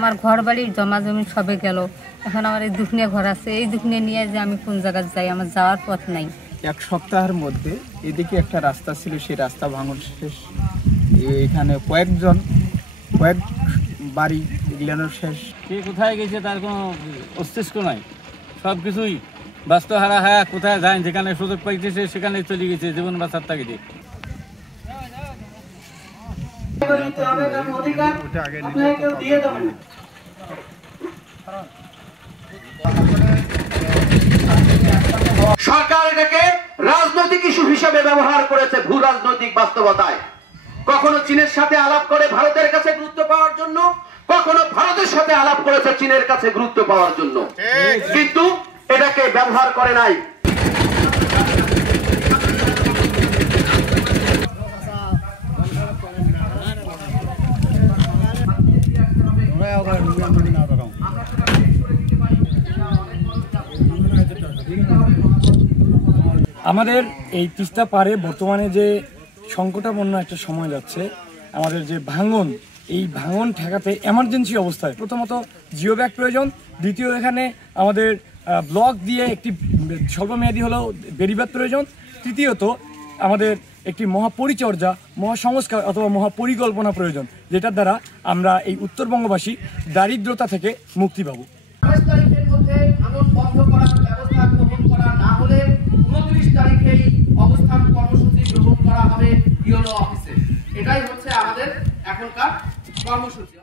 আমার ঘর বাড়ির জমা জমি সবে গেল। এখন আমার এই দুঃখ নিয়ে ঘর আছে, এই দুঃখ নিয়ে যে আমি কোন জায়গায় যাই, আমার যাওয়ার পথ নাই। এক সপ্তাহের মধ্যে এদিকে একটা রাস্তা ছিল, সেই রাস্তা ভাঙন শেষ, এখানে কয়েক বাড়ি গিলানোর শেষ। কে কোথায় গেছে তার কোনো অস্তিত্ব নাই, সব কিছুই বাস্তু হারা হায়া কোথায় যায়, যেখানে সুযোগ পাইতেছে সেখানে চলে গেছে জীবন বাঁচার তাগিদে। সরকার এটাকে রাজনৈতিক ইস্যু হিসেবে ব্যবহার করেছে, ভূ রাজনৈতিক বাস্তবতায়। কখনো চীনের সাথে আলাপ করে ভারতের কাছে গুরুত্ব পাওয়ার জন্য, কখনো ভারতের সাথে আলাপ করেছে চীনের কাছে গুরুত্ব পাওয়ার জন্য, কিন্তু এটাকে ব্যবহার করে নাই। আমাদের এই তিস্তা পারে বর্তমানে যে সংকটাপন্ন একটা সময় যাচ্ছে, আমাদের যে ভাঙন, এই ভাঙন ঠেকাতে এমার্জেন্সি অবস্থায় প্রথমত জিও ব্যাগ প্রয়োজন, দ্বিতীয় এখানে আমাদের ব্লক দিয়ে একটি স্বল্পমেয়াদী হলেও বেড়িবাঁধ প্রয়োজন, তৃতীয়ত আমাদের একটি মহাপরিচর্যা, মহাসংস্কার অথবা মহাপরিকল্পনা প্রয়োজন, যেটার দ্বারা আমরা এই উত্তরবঙ্গবাসী দারিদ্রতা থেকে মুক্তি পাবো। 28 তারিখের মধ্যে ভাঙন বন্ধ করার ব্যবস্থা গ্রহণ করা না হলে 29 তারিখেই অবস্থান কর্মসূচি গ্রহণ করা হবে ইউনো অফিসে। এটাই হচ্ছে আমাদের এখনকার কর্মসূচি।